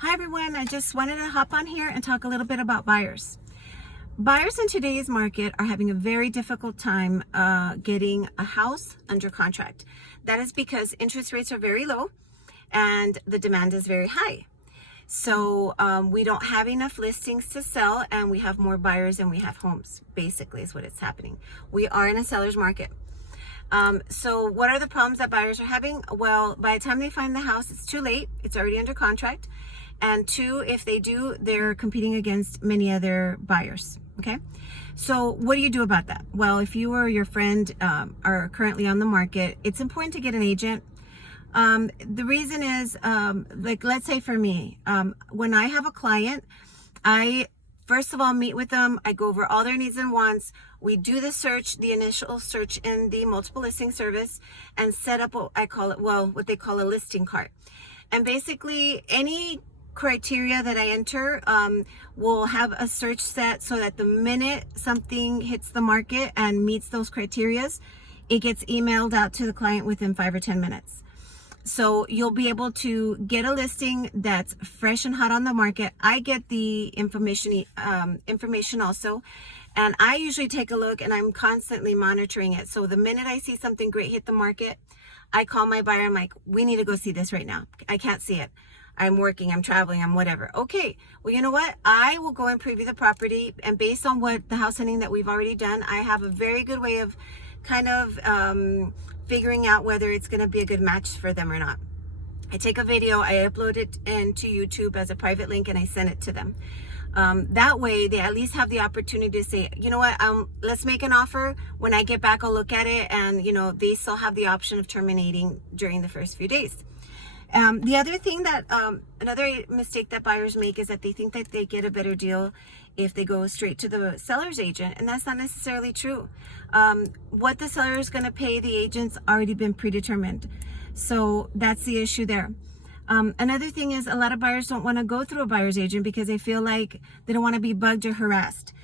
Hi everyone, I just wanted to hop on here and talk a little bit about buyers. Buyers in today's market are having a very difficult time getting a house under contract. That is because interest rates are very low and the demand is very high. So we don't have enough listings to sell, and we have more buyers than we have homes, basically is what it's happening. We are in a seller's market. So what are the problems that buyers are having? Well, by the time they find the house, it's too late. It's already under contract. And two, if they do, they're competing against many other buyers. Okay. So what do you do about that? Well, if you or your friend are currently on the market, it's important to get an agent. The reason is, like, let's say for me, when I have a client, I first of all meet with them. I go over all their needs and wants. We do the search, the initial search in the multiple listing service, and set up what what they call a listing cart. And basically any criteria that I enter will have a search set so that the minute something hits the market and meets those criterias, it gets emailed out to the client within 5 or 10 minutes. So you'll be able to get a listing that's fresh and hot on the market. I get the information also, and I usually take a look, and I'm constantly monitoring it. So the minute I see something great hit the market, I call my buyer. I'm like, we need to go see this right now. I can't see it. I'm working, I'm traveling, I'm whatever. Okay, well, you know what? I will go and preview the property, and based on what the house hunting that we've already done, I have a very good way of kind of figuring out whether it's going to be a good match for them or not. I take a video, I upload it into YouTube as a private link, and I send it to them. That way they at least have the opportunity to say, you know what, let's make an offer. When I get back, I'll look at it, and they still have the option of terminating during the first few days. The other thing that another mistake that buyers make is that they think that they get a better deal if they go straight to the seller's agent, and that's not necessarily true. What the seller is going to pay the agent's already been predetermined, so that's the issue there. Another thing is, a lot of buyers don't want to go through a buyer's agent because they feel like they don't want to be bugged or harassed.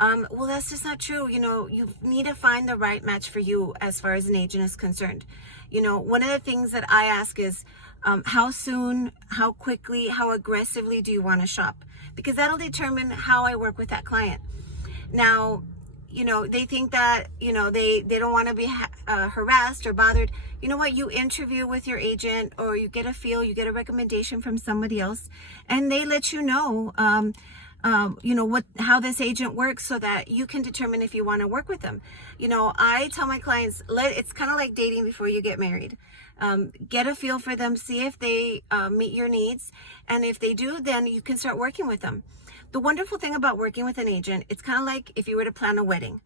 Well, that's just not true. You need to find the right match for you as far as an agent is concerned. One of the things that I ask is, how soon, how quickly, how aggressively do you want to shop? Because that'll determine how I work with that client. Now, they think that, they don't want to be harassed or bothered. You know what? You interview with your agent, or you get a feel, you get a recommendation from somebody else, and they let you know, how this agent works, so that you can determine if you want to work with them. I tell my clients, it's kind of like dating before you get married. Get a feel for them, see if they meet your needs, and if they do, then you can start working with them. The wonderful thing about working with an agent, it's kind of like if you were to plan a wedding.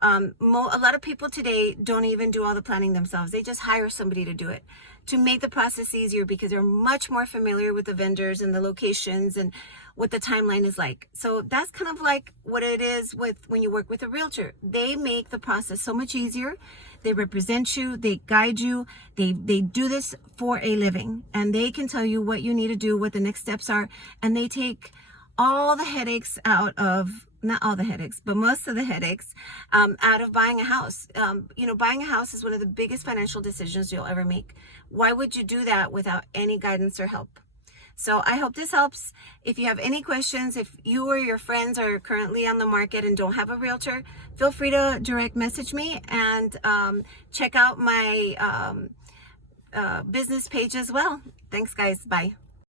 A lot of people today don't even do all the planning themselves. They just hire somebody to do it, to make the process easier, because they're much more familiar with the vendors and the locations and what the timeline is like. So that's kind of like what it is when you work with a realtor. They make the process so much easier. They represent you, they guide you, they do this for a living, and they can tell you what you need to do, what the next steps are, and they take all the headaches out of, not all the headaches, but most of the headaches out of buying a house. Buying a house is one of the biggest financial decisions you'll ever make. Why would you do that without any guidance or help? So I hope this helps. If you have any questions, if you or your friends are currently on the market and don't have a realtor, feel free to direct message me, and check out my business page as well. Thanks, guys. Bye.